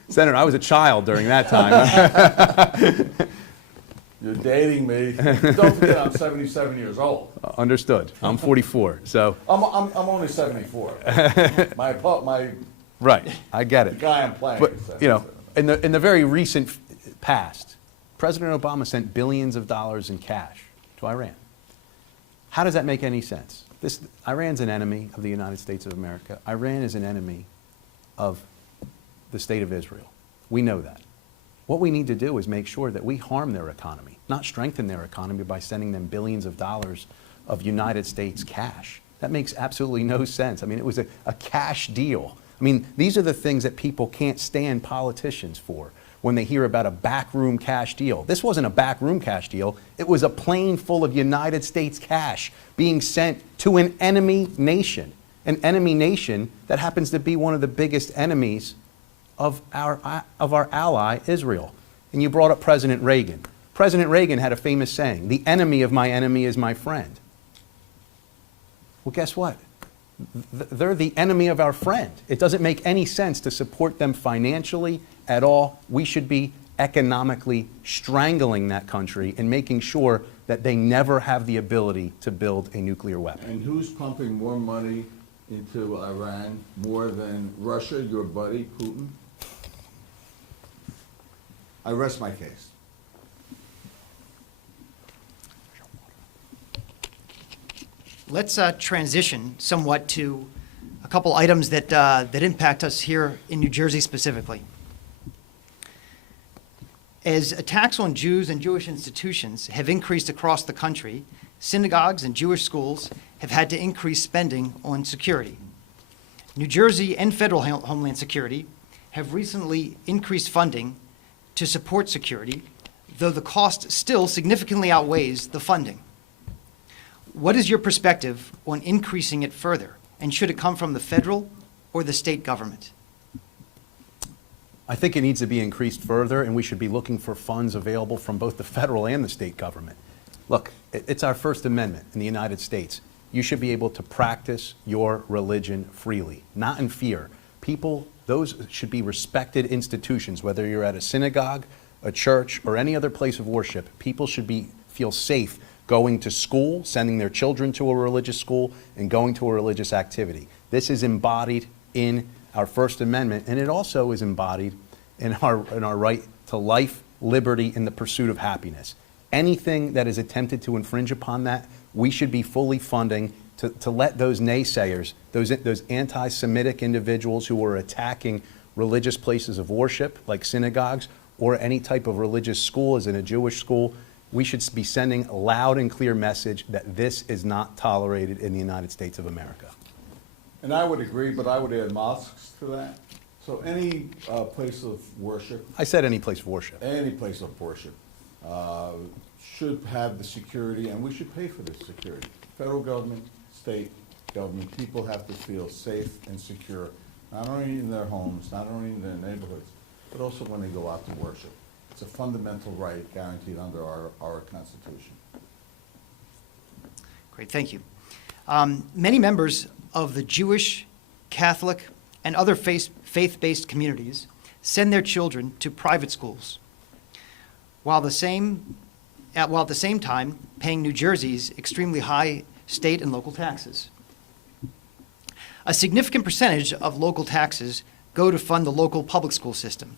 Senator, I was a child during that time. You're dating me. Don't forget, I'm 77 years old. Understood. I'm 44, so, I'm only 74. My right, I get the it. guy I'm playing. But, is you know, 77. in the very recent past, President Obama sent billions of dollars in cash to Iran. How does that make any sense? Iran's an enemy of the United States of America. Iran is an enemy of the state of Israel. We know that. What we need to do is make sure that we harm their economy, not strengthen their economy by sending them billions of dollars of United States cash. That makes absolutely no sense. I mean, it was a cash deal. I mean, these are the things that people can't stand politicians for when they hear about a backroom cash deal. This wasn't a backroom cash deal. It was a plane full of United States cash being sent to an enemy nation that happens to be one of the biggest enemies of our ally, Israel. And you brought up President Reagan. President Reagan had a famous saying, "The enemy of my enemy is my friend." Well, guess what? They're the enemy of our friend. It doesn't make any sense to support them financially at all. We should be economically strangling that country and making sure that they never have the ability to build a nuclear weapon. And who's pumping more money into Iran more than Russia, your buddy, Putin? I rest my case. Let's transition somewhat to a couple items that impact us here in New Jersey specifically. As attacks on Jews and Jewish institutions have increased across the country, synagogues and Jewish schools have had to increase spending on security. New Jersey and federal Homeland Security have recently increased funding to support security, though the cost still significantly outweighs the funding. What is your perspective on increasing it further, and should it come from the federal or the state government? I think it needs to be increased further, and we should be looking for funds available from both the federal and the state government. Look, it's our First Amendment in the United States. You should be able to practice your religion freely, not in fear. People, those should be respected institutions, whether you're at a synagogue, a church, or any other place of worship. People should feel safe going to school, sending their children to a religious school, and going to a religious activity. This is embodied in our First Amendment, and it also is embodied in our right to life, liberty, and the pursuit of happiness. Anything that is attempted to infringe upon that, we should be fully funding to let those naysayers, those anti-Semitic individuals who are attacking religious places of worship, like synagogues, or any type of religious school, as in a Jewish school, we should be sending a loud and clear message that this is not tolerated in the United States of America. And I would agree, but I would add mosques to that. So any place of worship, I said any place of worship. any place of worship should have the security, and we should pay for this security. Federal government, state government, people have to feel safe and secure, not only in their homes, not only in their neighborhoods, but also when they go out to worship. It's a fundamental right guaranteed under our Constitution. Great, thank you. Many members of the Jewish, Catholic, and other faith-based communities send their children to private schools, while at the same time paying New Jersey's extremely high state and local taxes. A significant percentage of local taxes go to fund the local public school system,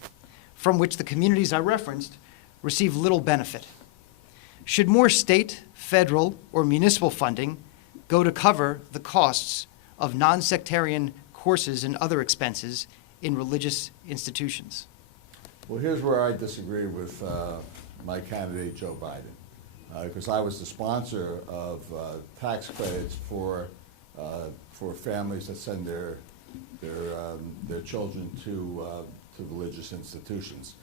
from which the communities I referenced receive little benefit. Should more state, federal, or municipal funding go to cover the costs of non-sectarian courses and other expenses in religious institutions? Well, here's where I disagree with my candidate, Joe Biden, because I was the sponsor of tax credits for families that send their children to religious institutions.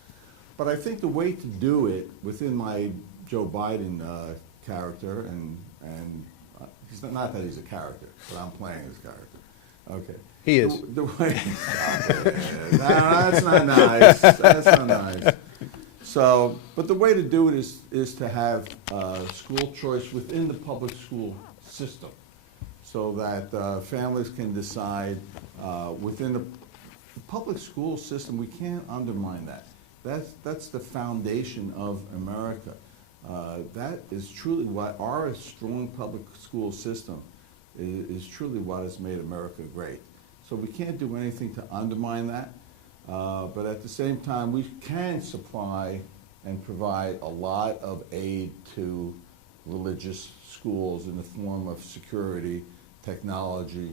But I think the way to do it within my Joe Biden character, and he's not that he's a character, but I'm playing his character. Okay. He is. The way, no, that's not nice. That's not nice. So, but the way to do it is to have school choice within the public school system. so that families can decide within the public school system. We can't undermine that. That's the foundation of America. That is truly what our strong public school system is truly what has made America great. So we can't do anything to undermine that. But at the same time, we can supply and provide a lot of aid to religious schools in the form of security, technology,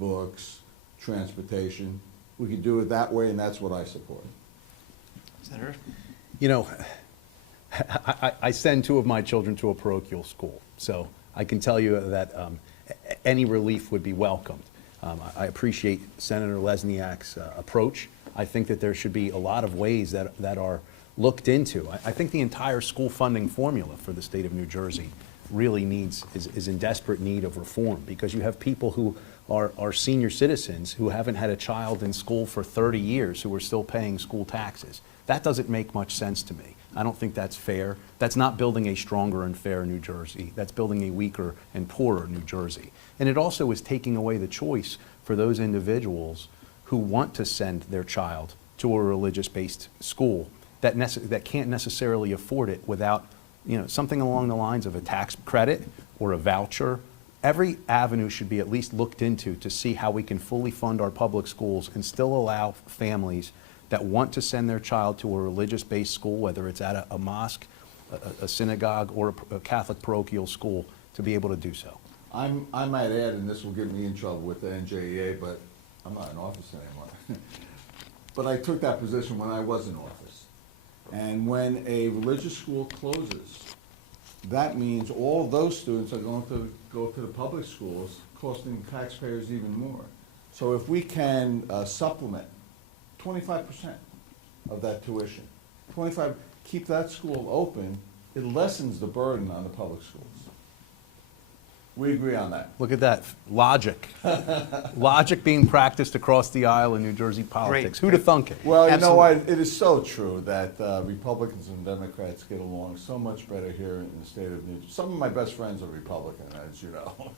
books, transportation. We can do it that way, and that's what I support. Senator? You know, I send two of my children to a parochial school, so I can tell you that any relief would be welcomed. I appreciate Senator Lesniak's approach. I think that there should be a lot of ways that are looked into. I think the entire school funding formula for the state of New Jersey really is in desperate need of reform, because you have people who are senior citizens who haven't had a child in school for 30 years who are still paying school taxes. That doesn't make much sense to me. I don't think that's fair. That's not building a stronger and fairer New Jersey. That's building a weaker and poorer New Jersey. And it also is taking away the choice for those individuals who want to send their child to a religious-based school that can't necessarily afford it without, you know, something along the lines of a tax credit or a voucher. Every avenue should be at least looked into to see how we can fully fund our public schools and still allow families that want to send their child to a religious-based school, whether it's at a mosque, a synagogue, or a Catholic parochial school, to be able to do so. I might add, and this will get me in trouble with the NJJBA, but I'm not in office anymore. But I took that position when I was in office. And when a religious school closes, that means all of those students are going to go to the public schools, costing taxpayers even more. So if we can supplement 25% of that tuition, keep that school open, it lessens the burden on the public schools. We agree on that. Look at that, logic. Logic being practiced across the aisle in New Jersey politics. Who'd have thunk it? Well, you know Absolutely. what? It is so true that Republicans and Democrats get along so much better here in the state of New Jersey. Some of my best friends are Republican, as you know.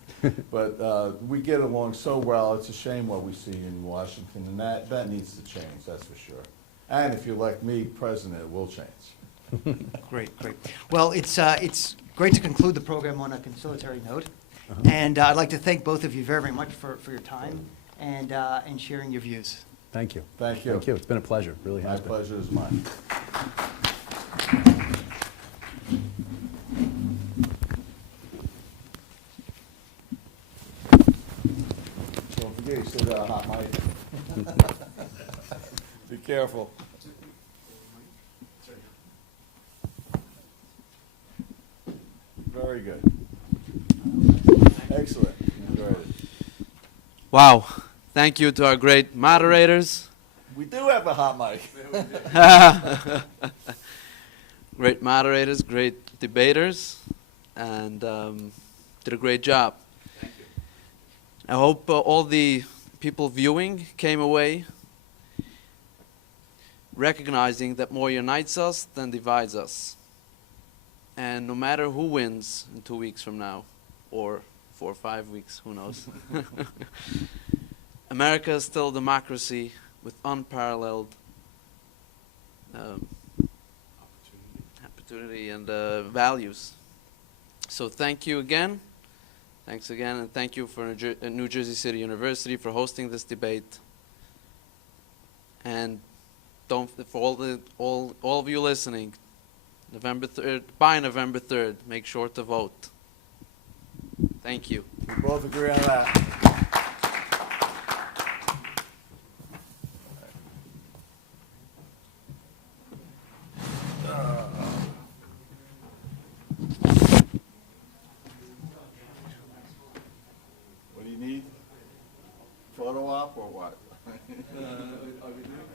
But we get along so well. It's a shame what we see in Washington, and that needs to change, that's for sure. And if you elect me president, it will change. Great. Well, it's great to conclude the program on a conciliatory note. And I'd like to thank both of you very, very much for your time and sharing your views. Thank you. Thank you. Thank you. It's been a pleasure. It really My has been. pleasure is mine. Don't forget, you still got a hot mic. Be careful. Very good. Excellent. Enjoyed it. Wow. Thank you to our great moderators. We do have a hot mic. Great moderators, great debaters, and did a great job. Thank you. I hope all the people viewing came away recognizing that more unites us than divides us. And no matter who wins in 2 weeks from now, or 4 or 5 weeks, who knows, America is still a democracy with unparalleled opportunity and values. So thank you again. Thanks again, and thank you for New Jersey City University for hosting this debate. And for all of you listening, by November 3rd, make sure to vote. Thank you. We both agree on that. What do you need? Photo op or what? Are we doing